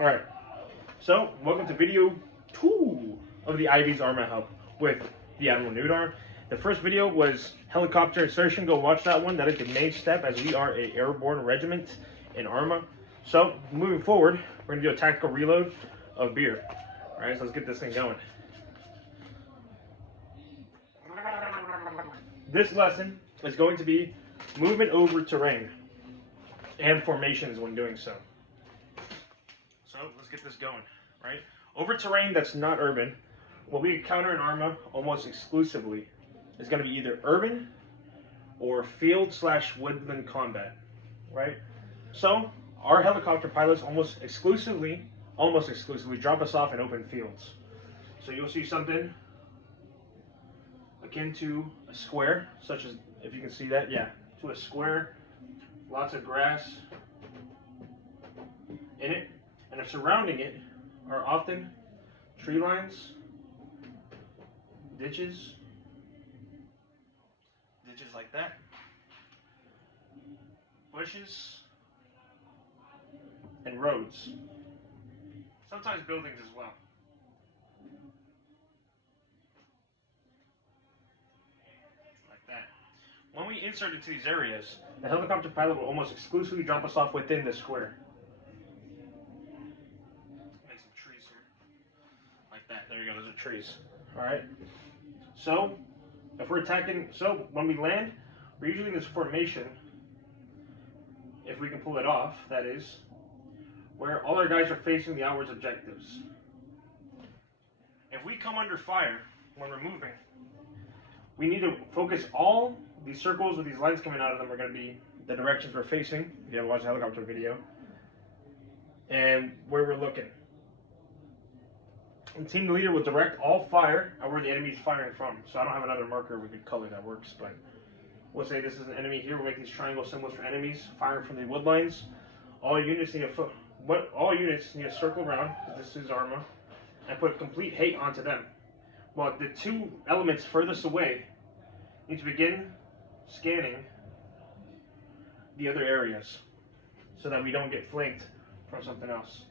Alright, so welcome to video 2 of the Ivy's Armor Help with the Admiral Nudar. The first video was helicopter insertion. Go watch that one. That is the main step, as we are a airborne regiment in Arma. So moving forward, we're gonna do a tactical reload of beer. Alright, so let's get this thing going. This lesson is going to be movement over terrain and formations when doing so. So let's get this going, right? Over terrain that's not urban, what we encounter in Arma almost exclusively is going to be either urban or field/woodland combat, right? So our helicopter pilots almost exclusively drop us off in open fields. So you'll see something akin to a square, such as, if you can see that, yeah, to a square, lots of grass in it, and surrounding it are often tree lines, ditches like that, bushes, and roads. Sometimes buildings as well. Like that. When we insert into these areas, the helicopter pilot will almost exclusively drop us off within the square. Make some trees here. Like that. There you go. Those are trees. Alright. So, if we're attacking, so when we land, we're usually in this formation, if we can pull it off, that is, where all our guys are facing the outwards objectives. If we come under fire when we're moving, we need to focus all these circles with these lines coming out of them are going to be the directions we're facing, if you haven't watched the helicopter video, and where we're looking. The team leader will direct all fire at where the enemy is firing from. So I don't have another marker we could color that works, but we'll say this is an enemy here. We'll make these triangle symbols for enemies firing from the wood lines. All units need to circle around, because this is Arma, and put complete hate onto them. While the two elements furthest away need to begin scanning the other areas so that we don't get flanked from something else.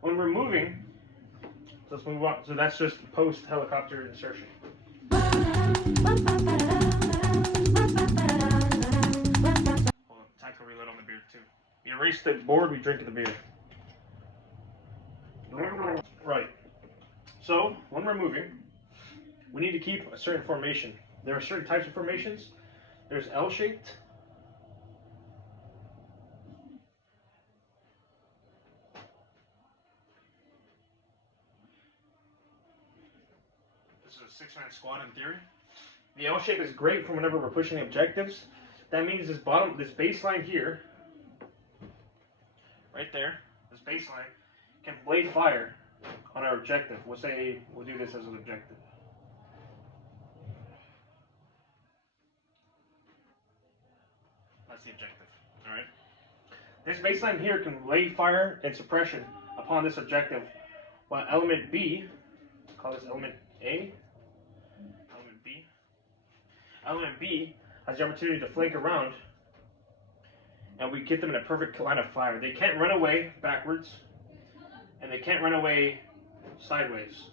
When we're moving, let's move on. So that's just post helicopter insertion. Hold on, tactical reload on the beer too. You erase the board, we drink the beer. Right. So when we're moving, we need to keep a certain formation. There are certain types of formations. There's L-shaped. This is a 6-man squad in theory. The L shape is great for whenever we're pushing objectives. That means this baseline here, right there, this baseline, can blade fire on our objective. We'll say we'll do this as an objective. That's the objective. Alright. This baseline here can lay fire and suppression upon this objective, while element B, call this element A, element B has the opportunity to flank around, and we get them in a perfect line of fire. They can't run away backwards, and they can't run away sideways.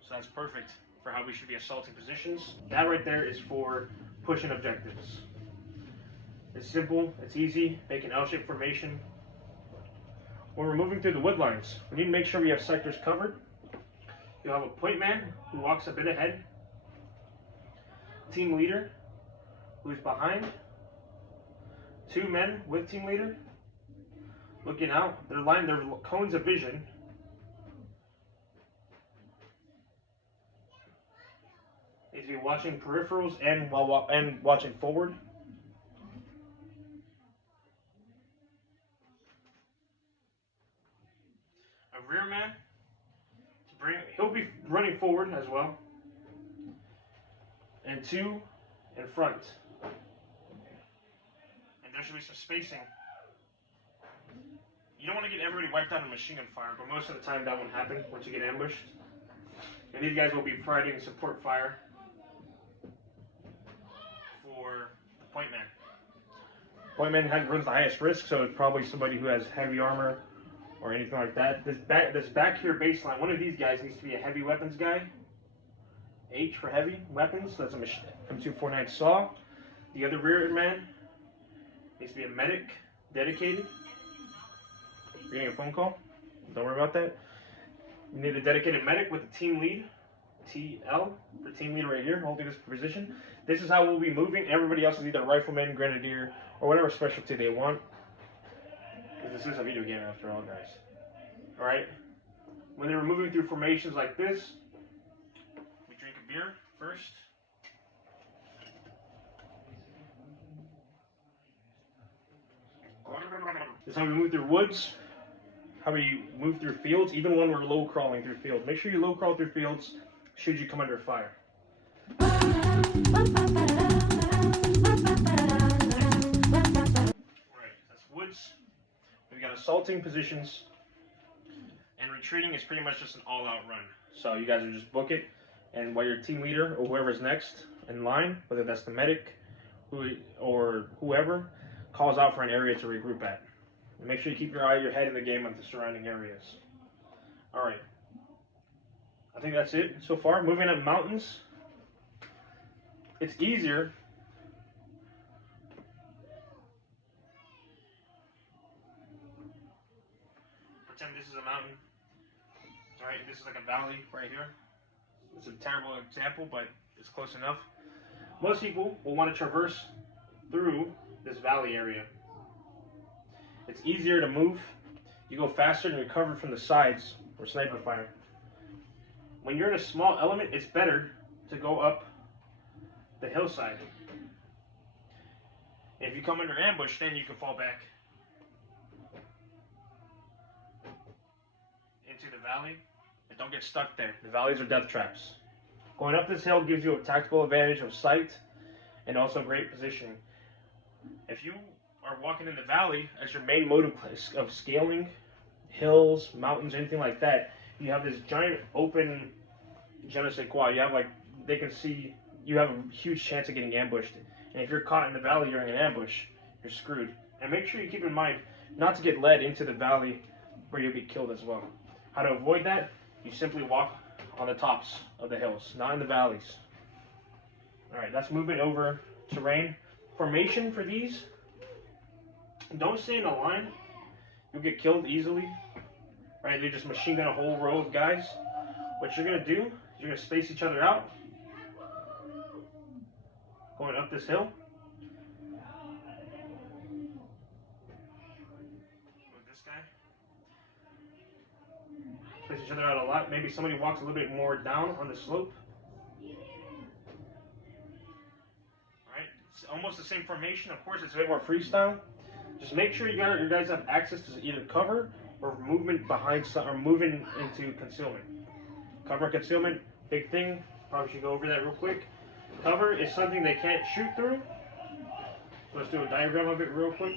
So that's perfect for how we should be assaulting positions. That right there is for pushing objectives. It's simple, it's easy, make an L-shaped formation. When we're moving through the wood lines, we need to make sure we have sectors covered. You'll have a point man who walks a bit ahead, team leader who's behind, 2 men with team leader looking out. Their cones of vision need to be watching peripherals and watching forward. A rear man he'll be running forward as well, and 2 in front. And there should be some spacing. You don't want to get everybody wiped out in machine gun fire, but most of the time that won't happen once you get ambushed. And these guys will be providing support fire for the point man. Point man runs the highest risk, so it's probably somebody who has heavy armor or anything like that. This back here baseline, one of these guys needs to be a heavy weapons guy. H for heavy weapons. That's a M249 saw. The other rear man needs to be a medic, dedicated. You're getting a phone call. Don't worry about that. You need a dedicated medic with a team lead. TL for team leader right here, holding this position. This is how we'll be moving. Everybody else is either rifleman, grenadier, or whatever specialty they want. Because this is a video game after all, guys. Alright? When they were moving through formations like this, we drink a beer first. This is how we move through woods. How we move through fields, even when we're low crawling through fields. Make sure you low crawl through fields should you come under fire. Alright, that's woods. We've got assaulting positions. And retreating is pretty much just an all-out run. So you guys will just book it, and while your team leader or whoever's next in line, whether that's the medic or whoever, calls out for an area to regroup at. And make sure you keep your head in the game of the surrounding areas. Alright. I think that's it so far. Moving up mountains. It's easier. Pretend this is a mountain. Alright, this is like a valley right here. It's a terrible example, but it's close enough. Most people will want to traverse through this valley area. It's easier to move. You go faster and recover from the sides or sniper fire. When you're in a small element, it's better to go up the hillside. If you come under ambush, then you can fall back into the valley and don't get stuck there. The valleys are death traps. Going up this hill gives you a tactical advantage of sight and also great positioning. If you are walking in the valley as your main mode of scaling hills, mountains, anything like that, you have this giant open je ne sais quoi. You have like, they can see, you have a huge chance of getting ambushed. And if you're caught in the valley during an ambush, you're screwed. And make sure you keep in mind not to get led into the valley where you'll get killed as well. How to avoid that? You simply walk on the tops of the hills, not in the valleys. Alright, that's moving over terrain. Formation for these, don't stay in a line. You'll get killed easily. Right, they just machine gun a whole row of guys. What you're going to do is you're going to space each other out. Going up this hill. With this guy. Space each other out a lot. Maybe somebody walks a little bit more down on the slope. Alright, it's almost the same formation. Of course, it's a bit more freestyle. Just make sure you guys have access to either cover or movement behind some, or moving into concealment. Cover and concealment, big thing. Probably should go over that real quick. Cover is something they can't shoot through. Let's do a diagram of it real quick.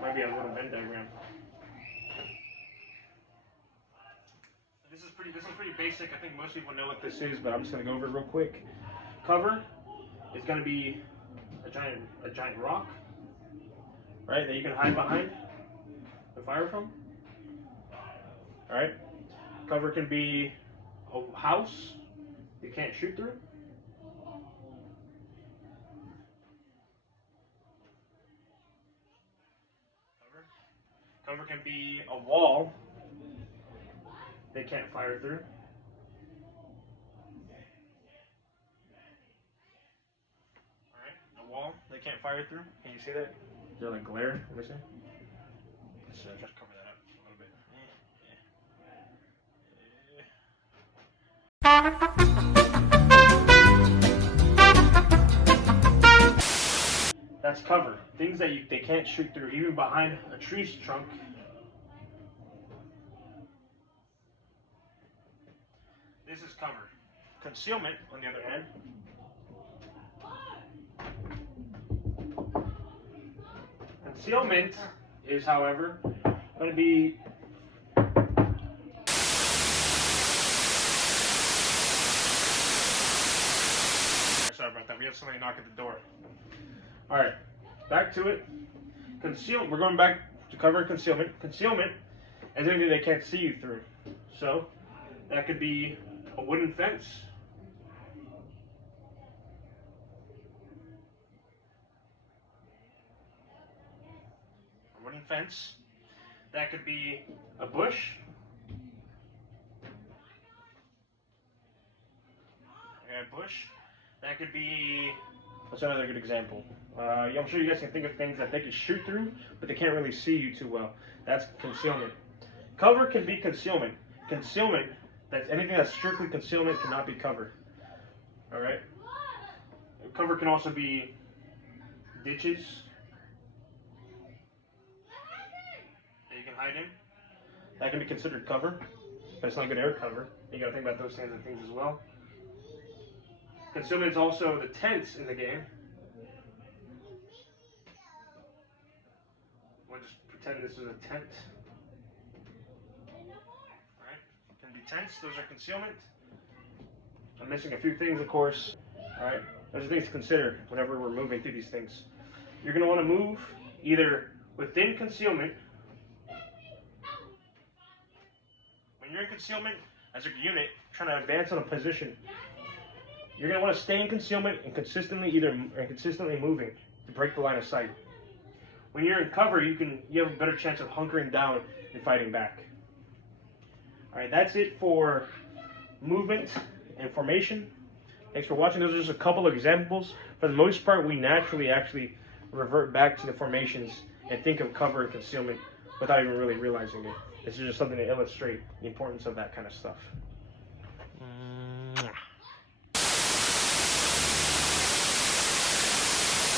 Might be a little Venn diagram. This is pretty basic. I think most people know what this is, but I'm just gonna go over it real quick. Cover is gonna be a giant rock, right, that you can hide behind and fire from. Alright. Cover can be a house you can't shoot through. Cover can be a wall they can't fire through. Wall they can't fire through. Can you see that? Is there like glare? Let me see. Let's just cover that up a little bit. That's cover. Things that they can't shoot through, even behind a tree's trunk. This is cover. Concealment, on the other hand. Concealment is, however, going to be sorry about that. We had somebody knock at the door. Alright, back to it. Concealment. We're going back So cover and concealment. Concealment is anything they can't see you through. So that could be a wooden fence. A wooden fence. That could be a bush. A bush. That could be, what's another good example? I'm sure you guys can think of things that they can shoot through, but they can't really see you too well. That's concealment. Cover can be concealment. Concealment, that's anything that's strictly concealment cannot be covered. Alright? Cover can also be ditches that you can hide in. That can be considered cover, but it's not good air cover. You gotta think about those kinds of things as well. Concealment is also the tents in the game. We'll just pretend this is a tent. Alright, can be tents, those are concealment. I'm missing a few things, of course. Alright, those are things to consider whenever we're moving through these things. You're going to want to move either within concealment. When you're in concealment as a unit, trying to advance on a position, you're going to want to stay in concealment and consistently moving to break the line of sight. When you're in cover, you have a better chance of hunkering down and fighting back. Alright, that's it for movement and formation. Thanks for watching. Those are just a couple of examples. For the most part, we naturally actually revert back to the formations and think of cover and concealment without even really realizing it. It's just something to illustrate the importance of that kind of stuff.